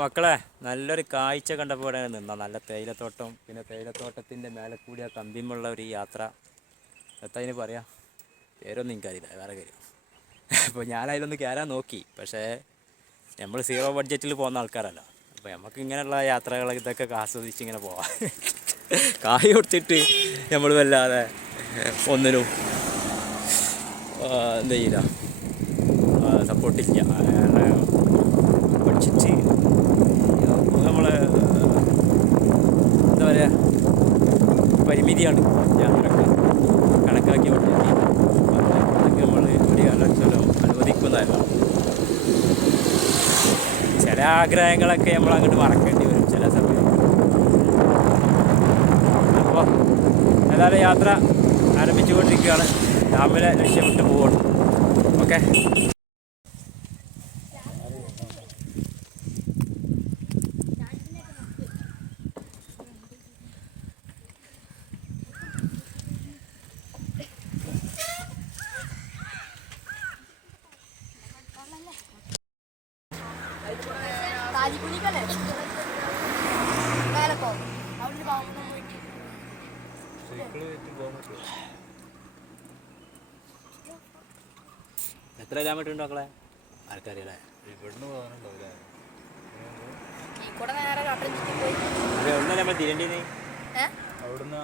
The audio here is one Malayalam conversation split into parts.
മക്കളെ നല്ലൊരു കാഴ്ച കണ്ടപ്പോൾ ഇവിടെ നിന്നാ നല്ല തേയിലത്തോട്ടം, പിന്നെ തേയിലത്തോട്ടത്തിൻ്റെ മേലെ കൂടി ആ കമ്പിമുള്ള ഒരു യാത്ര. എത്തതിന് പറയാം, പേരൊന്നും എനിക്കറിയില്ല, വേറെ കാര്യം. അപ്പോൾ ഞാനതിലൊന്ന് കയറാൻ നോക്കി, പക്ഷേ നമ്മൾ സീറോ ബഡ്ജറ്റിൽ പോകുന്ന ആൾക്കാരല്ല. അപ്പോൾ നമുക്ക് ഇങ്ങനെയുള്ള യാത്രകൾ ഇതൊക്കെ ആസ്വദിച്ച് ഇങ്ങനെ പോവാം. കായ് കൊടുത്തിട്ട് നമ്മൾ വല്ലാതെ ഒന്നിനും എന്ത് ചെയ്യില്ല, സപ്പോർട്ടില്ല. ബഡ്ജറ്റ് നമ്മളെ എന്താ പറയുക, പരിമിതിയാണ്. യാത്രക്ക് കണക്കാക്കി കൊണ്ടിരിക്കുക. അതൊക്കെ നമ്മൾ ഒരു കാലഘട്ടം അനുവദിക്കുന്നതല്ല. ചില ആഗ്രഹങ്ങളൊക്കെ നമ്മൾ അങ്ങോട്ട് മറക്കേണ്ടി വരും ചില സമയം. അപ്പോൾ ഏതായാലും യാത്ര ആരംഭിച്ചുകൊണ്ടിരിക്കുകയാണ്. ഡാമിലെ ലക്ഷ്യമിട്ട് പോവുകയാണ്. ഓക്കെ. എത്ര കിലോമീറ്റർ ഉണ്ടോ മക്കളെ? ആൾക്കറിയല്ലേ? ഇവിടുന്ന് പോകാനുണ്ടാവില്ലേ? എവിടുന്നല്ലേ നമ്മൾ തിരണ്ടീന്ന്? അവിടുന്ന്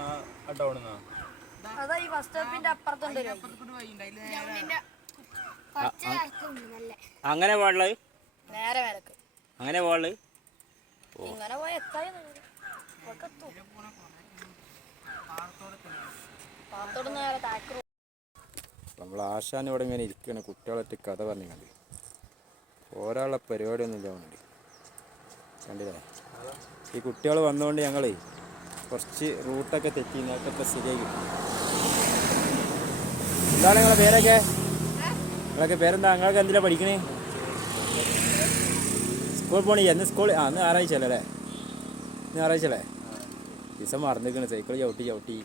അങ്ങനെ പോകാനുള്ളത്? അങ്ങനെ പോകാനുള്ളത്? നമ്മൾ ആശാൻ ഇവിടെ ഇങ്ങനെ ഇരിക്കുകയാണ്, കുട്ടികളൊക്കെ കഥ പറഞ്ഞത്. ഒരാളുടെ പരിപാടിയൊന്നും ഇല്ല വേണ്ടി കണ്ടില്ലേ? ഈ കുട്ടികൾ വന്നുകൊണ്ട് ഞങ്ങൾ കുറച്ച് റൂട്ടൊക്കെ തെറ്റി, നേരത്തെ ശരിയായി കിട്ടും. എന്താണ് നിങ്ങളെ പേരൊക്കെ? നിങ്ങളൊക്കെ പേരെന്താ? നിങ്ങളൊക്കെ എന്തിനാണ് പഠിക്കണേ? സ്കൂൾ പോണി? എന്ന് സ്കൂൾ? അന്ന് ഞായറാഴ്ച അല്ലേ? ഇന്ന് ഞായറാഴ്ച അല്ലേ? ദിവസം മറന്നിരിക്കണേ. സൈക്കിൾ ചവിട്ടി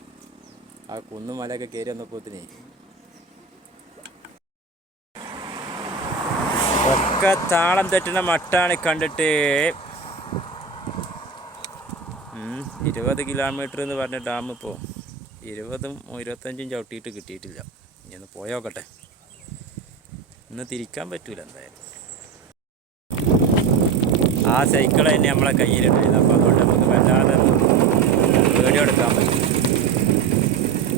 ആ കുന്നും മലയൊക്കെ കയറി വന്നപ്പോത്തിന് ഒക്കെ താളം തെറ്റുന്ന മട്ടാണ് കണ്ടിട്ട്. 20 കിലോമീറ്റർ എന്ന് പറഞ്ഞ ഡാം ഇപ്പോൾ 20ഉം 25ഉം ചവിട്ടിയിട്ട് കിട്ടിയിട്ടില്ല. ഇനി ഒന്ന് പോയോക്കട്ടെ. ഇന്ന് തിരിക്കാൻ പറ്റൂല എന്തായാലും. ആ സൈക്കിൾ തന്നെ നമ്മളെ കയ്യിലുണ്ടായിരുന്നു. അപ്പോൾ അതുകൊണ്ട് നമുക്ക് വല്ലാതെ വീഡിയോ എടുക്കാൻ പറ്റും.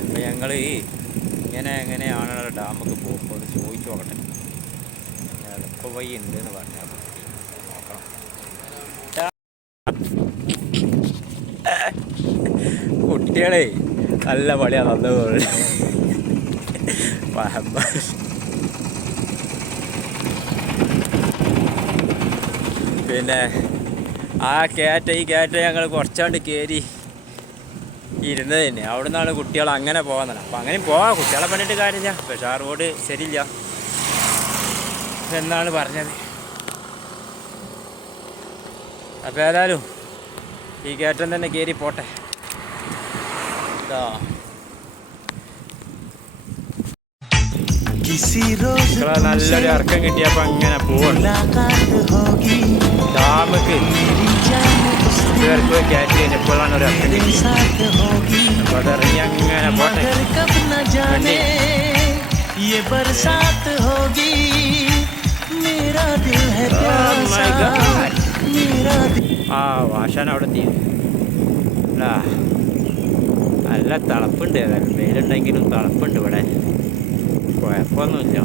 അപ്പോൾ ഞങ്ങൾ എങ്ങനെയാണല്ലോ ഡാമൊക്കെ പോകുമ്പോൾ ഒന്ന് ചോദിച്ചു നോക്കട്ടെ. എളുപ്പ വഴി ഉണ്ടെന്ന് പറഞ്ഞാൽ നോക്കണം. കുട്ടികളെ നല്ല പണിയാ തന്നു. പിന്നെ ഈ കയറ്റ ഞങ്ങൾ കുറച്ചാണ്ട് കയറി ഇരുന്നത് തന്നെ. അവിടെ നിന്നാണ് കുട്ടികൾ അങ്ങനെ പോകുന്നത്. അപ്പം അങ്ങനെയും പോവാം, കുട്ടികളെ പണിയിട്ട് കാര്യമില്ല. പക്ഷേ ആ റോഡ് ശരിയില്ല എന്നാണ് പറഞ്ഞത്. അപ്പോൾ ഏതായാലും ഈ കയറ്റം തന്നെ കയറി പോട്ടെ. നല്ലൊരു ഇറക്കം കിട്ടിയപ്പോൾ അങ്ങനെ പോവാണ്. ഡാമക്ക് കയറ്റി കഴിഞ്ഞപ്പോഴാണ് ഒരു ഇറക്കം കിട്ടിയത്. അപ്പോൾ അതിറങ്ങി അങ്ങനെ പോട്ടെ. ആ വാശാൻ അവിടെ എത്തി. നല്ല തണുപ്പുണ്ട്. ഏതായാലും വെയിലുണ്ടെങ്കിലും തണുപ്പുണ്ട് ഇവിടെ, കുഴപ്പമൊന്നുമില്ല.